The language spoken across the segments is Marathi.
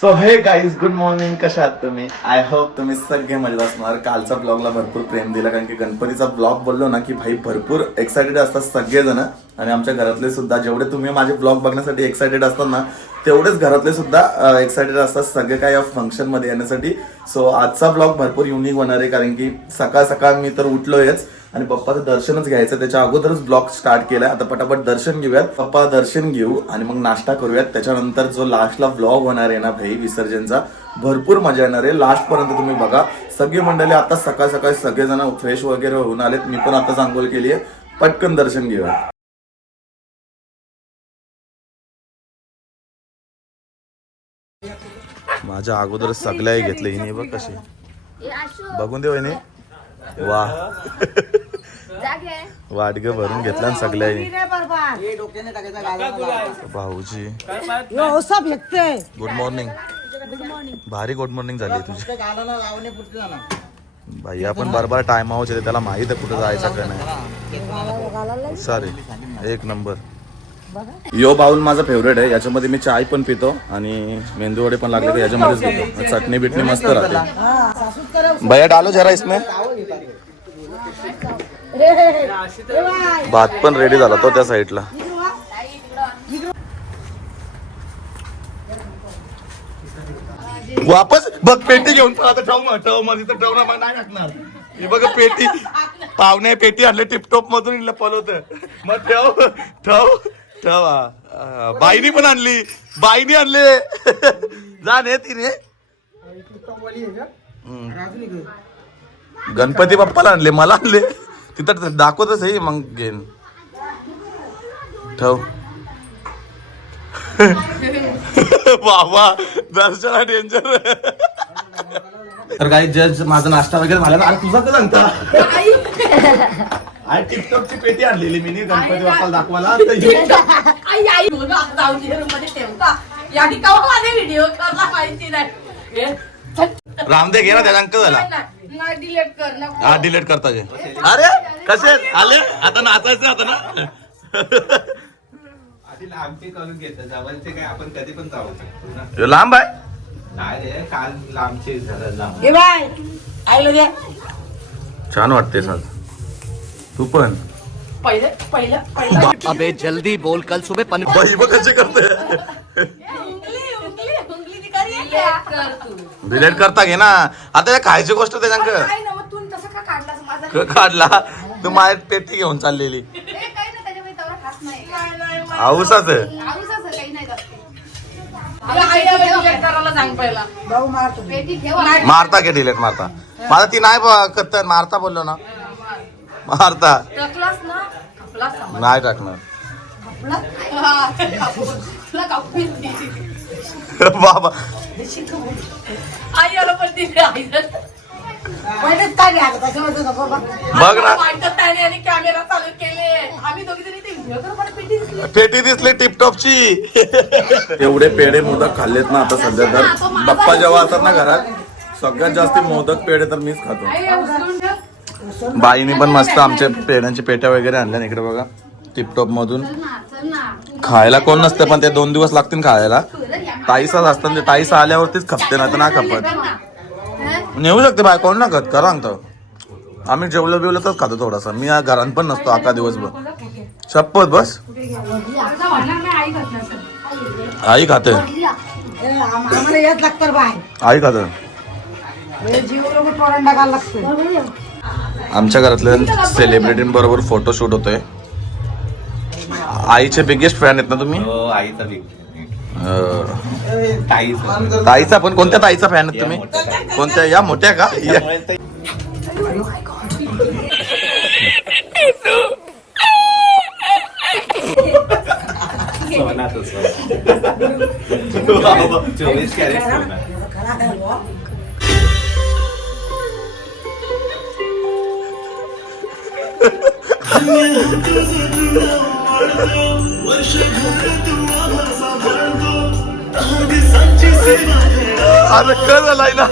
सो हे गाईज गुड मॉर्निंग. कशा आहात तुम्ही? आय होप तुम्ही सगळे मजेत असणार. कालचा ब्लॉगला भरपूर प्रेम दिला, कारण की गणपतीचा ब्लॉग बोललो ना की भाई भरपूर एक्साइटेड असतात सगळेजण. आणि आमच्या घरातले सुद्धा जेवढे तुम्ही माझे ब्लॉग बघण्यासाठी एक्साइटेड असतात ना, तेवढेच घरातले सुद्धा एक्साइटेड असतात सगळे काय या फंक्शन मध्ये येण्यासाठी. सो आजचा ब्लॉग भरपूर युनिक होणार आहे, कारण की सकाळ सकाळ मी तर उठलोयच आणि पप्पाचं दर्शनच घ्यायचं. त्याच्या अगोदरच ब्लॉग स्टार्ट केलाय. आता पटापट दर्शन घेऊयात, पप्पा दर्शन घेऊ आणि मग नाश्ता करूयात. त्याच्यानंतर जो लास्टला ब्लॉग होणार आहे ना भाई विसर्जनचा, भरपूर मजा येणार आहे. लास्ट पर्यंत तुम्ही बघा. सगळी मंडळी आता सकाळ सकाळी सगळेजण फ्रेश वगैरे होऊन आलेत. मी पण आता आंघोळ केली आहे. पटकन दर्शन घेऊया. माझ्या अगोदर सगळ्याही घेतले हिने. बघ कशी बघून दे वहिनी. वा वाटग भरून घेतला सगळ्यांनी. भाऊजी गुड मॉर्निंग. भारी गुड मॉर्निंग झाली तुझी. भाई आपण बरोबर टाइमावर येते, त्याला माहित आहे कुठे जायचं का नाही. सारे एक नंबर. यो बाउल माझा फेवरेट आहे. याच्यामध्ये मी चाय पण पितो आणि मेंदू वडे पण लागले की याच्यामध्येच घेतो. चटणी बिटणी मस्त राहते. भैया डालो जरा इसमें. भात पण रेडी झाला तो त्या साईडला. वापस बघ पेटी घेऊन आता ठेव मध्ये तर ठेव ना, मग नाही टाकणार. हे बघ पेटी पाहुणे पेटी आणले टिपटॉप मधून पलवत. मग ठेव ठेव ठेवा. बाईनी पण आणली, बाईनी आणले. जा ने तिने गणपती बाप्पाला आणले, मला आणले. तिथं दाखवतच आहे. मग घेन ठेव. बाबा दर्शना डेंजर. तर काही जज माझा नाश्ता वगैरे झाला ना. अरे तुझा का सांगता. आणि टिकटॉकची पेटी आणलेली मी गणपती बाप्पाला दाखवायला. रामदेव घे ना त्या अंक झाला. हा डिलीट करता. अरे कसे आले आता नाचायचं आता ना. लांबचे करून घेतात, जवळचे काय आपण कधी पण जाऊ शकतो. लांब आहे. नाही रे, काल लांबचे झालं लांब. छान वाटते साज. तू पण अबे जल्दी बोल, कल सुबह बाई बघ कसे करते. डिलीट करता घे ना. आता या खायची गोष्ट त्याच्याक काढला. तू माझ्या पेटी घेऊन चाललेली. आऊसाच मारता के डिलीट मारता. माझा ती नाही मारता बोललो ना. मारता नाही टाकणार. बाबा बघ ना कॅमेरा चालू केले आम्ही दोघी पेटी दिसली टिपटॉपची. एवढे पेढे मोदक खाल्लेत ना आता सध्या. तर बाप्पा जेव्हा असतात ना घरात सगळ्यात जास्त मोदक पेढे तर मीच खातो. बाईने पण मस्त आमच्या पेढ्यांची पेट्या वगैरे आणल्या इकडे बघा टिपटॉप मधून. खायला कोण नसते पण ते 2 दिवस लागतील खायला. ताईसाच असतात ते. ताईसा आल्यावरतीच खपते ना तर नाही खपत. नेऊ शकते बाय कोण ना खत का सांगतो. आम्ही जेवलं बिवलं तरच खातो थोडासा. मी घरात पण नसतो अख्खा दिवसभर. शपथ बस. आई खाते. आई खाते. आमच्या घरातल्या सेलिब्रिटींबरोबर फोटोशूट होतोय. आईचे बिगेस्ट फॅन आहेत ना तुम्ही? हो, आईचा बी ताईचा पण. कोणत्या ताईचा फॅन आहेत तुम्ही? कोणत्या? या मोठ्या का? चोवीस कॅरेट. अरे कर झालाय ना.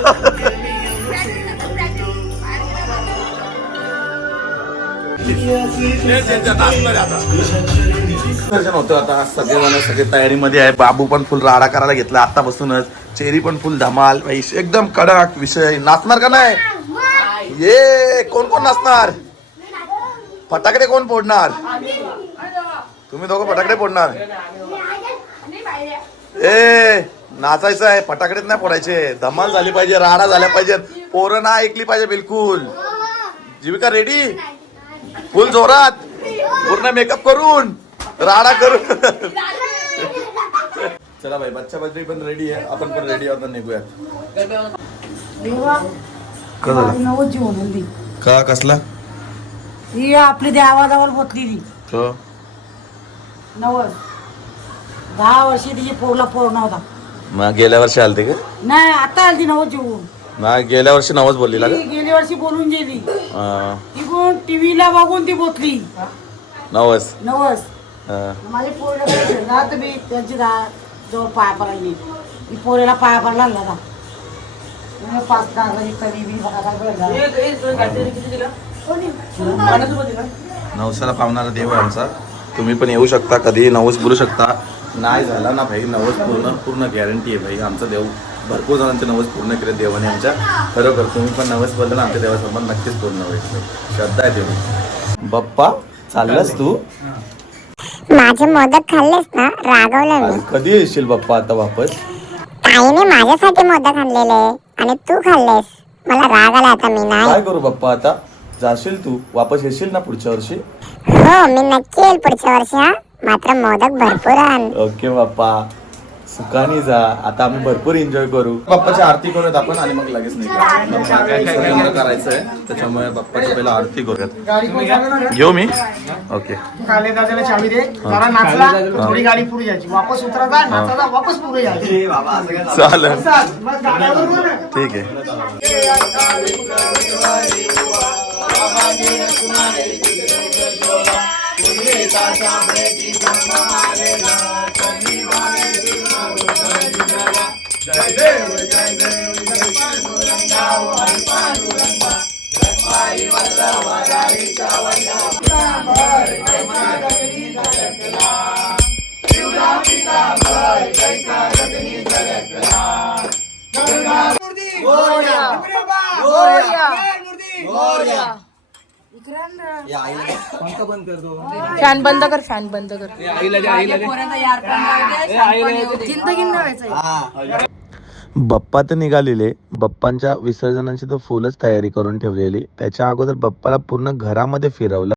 दर्शन होतं आता. सगळे तयारीमध्ये आहे. बाबू पण फुल राडा करायला घेतला आतापासूनच. चेरी पण फुल धमाल भाई, एकदम कडक विषय. नाचणार का नाही? ये कोण कोण नाचणार? फटाकडे कोण फोडणार? तुम्ही दोघं फटाकडे फोडणार? ए नाचायचं आहे, फटाकडेच नाही फोडायचे. धमाल झाली पाहिजे, राडा झाल्या पाहिजेत, पोरं ना ऐकली पाहिजे बिलकुल. जीविका रेडी? फुल जोरात, पूर्ण मेकअप करून, राडा करून. चला भाई, बच्चा बच्ची पण रेडी आहे, आपण पण रेडी आहोत, निघूया. नवस जीवन दी का कसला? ही आपली देवाजवळ बोतली तो नवस 10 वर्षी तिची पोरला पोर नव्हता. मग गेल्या वर्षी आलते का? नाही आता आली नवस जीवन. मग गेल्या वर्षी नवस बोलली का? ती गेल्या वर्षी बोलून गेली. हा, तिकडून टीव्हीला बघून ती बोतली नवस. नवस. हा. माझी पोरला राहत मी त्यांची जवळ पाया पडायली. ती पोरेला पाया पडला ना 5-10 तरी बी नवसाला पावणारा देव आहे आमचा. तुम्ही पण येऊ शकता, कधी नवस बोलू शकता. नाही झाला ना भाई नवस पूर्ण गॅरंटी आहे भाई. आमचा देव भरपूर जणांचे नवस पूर्ण केले देवाने आमच्या. खरोखर तुम्ही पण नवस बोलला ना आमच्या देवासमोर नक्कीच पूर्ण होईल. श्रद्धा आहे देव. बाप्पा चाललास तू? माझे मोदक खाल्लेस ना, रागवलं मी. अरे कधी येशील बाप्पा आता वापस? ताईने माझ्यासाठी मोदक आणलेले आणि तू खाल्लेस. मला राग आला आता. मी नाही. काय करू बाप्पा आता? जाशील तू वापस येशील ना पुढच्या वर्षी? हो मी नक्की येईल पुढच्या वर्षी. हा मात्र मोदक भरपूर आण. ओके बाप्पा, सुखानी जा. आता आम्ही भरपूर एन्जॉय करू. बाप्पाची आरती करूयात आपण आणि मग लगेच निघूया. करायचंय त्याच्यामुळे बाप्पाची पहिला आरती करूयात. येऊ मी? ओके. काले दादाला चावी दे. जरा नाचला थोडी गाडी पुढे जायची, वापस उतरायचा, नाचायचा, वापस पुढे जायची. चालेल, मग गाड्यावर ठीक आहे. फॅन बंद कर, फॅन बंद कर. जिंदगी नव्हायचं. बाप्पा तर निघालेले. बाप्पांच्या विसर्जनाची तर फुलच तयारी करून ठेवलेली. त्याच्या अगोदर बाप्पाला पूर्ण घरामध्ये फिरवलं.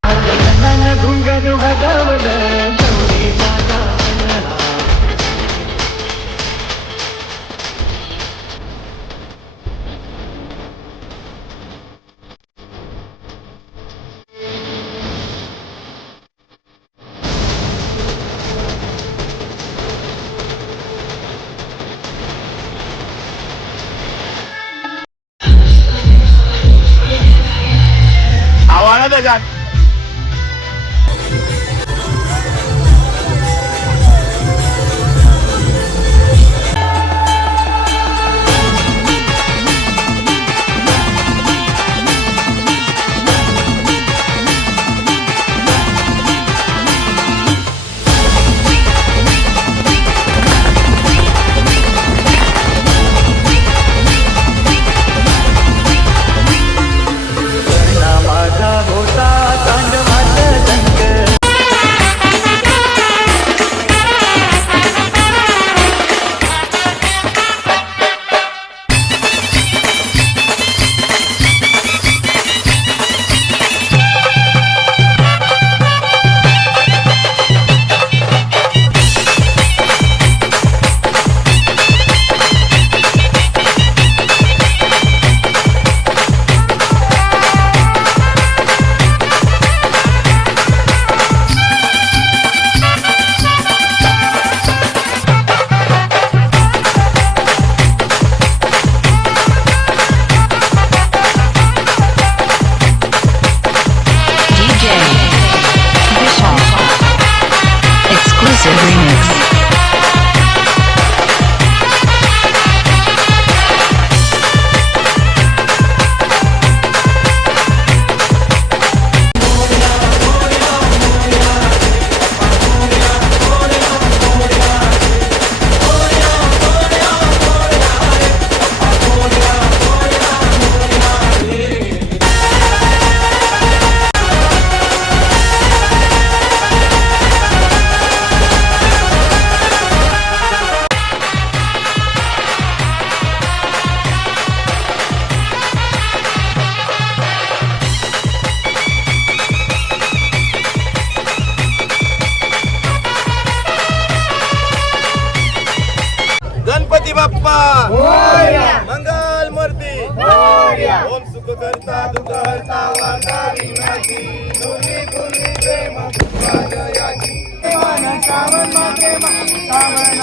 करता दुःख हरता वार्ता विघ्नाची दोन्ही पूर्वी प्रेम कृपादयाची देवानं श्रावण मागे श्रावण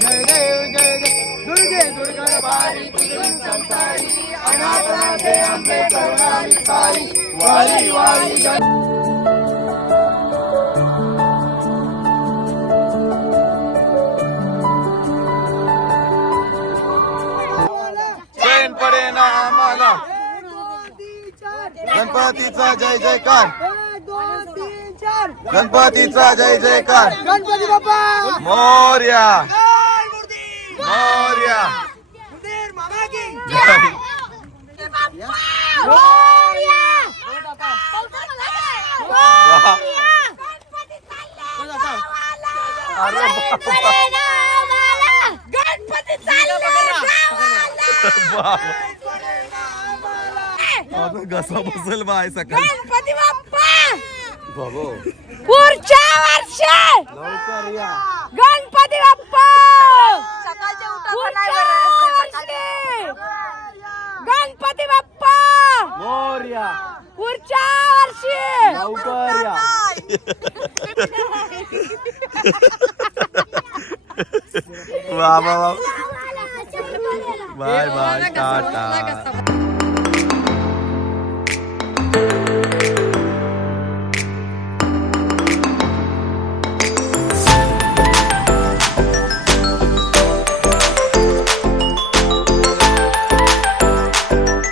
जय देव जय देव दुर्गे दुर्गरबारी तुझून संसारी अनाथनाथे आंबे करुणारी सारी वारी वारी जय चैन पडे ना आम्हाला गणपतीचा जय जयकार गणपतीचा जय जयकार गणपती बाप्पा मोरया मोरया घसा बसल बाय सकाळी गणपती बाप्पा बाबो पुढच्या वर्षी गणपती बाप्पा पुढच्या वर्षी गणपती बाप्पा मोरया पुढच्या वर्षी लवकर या वा वा वा बाय बाय टाटा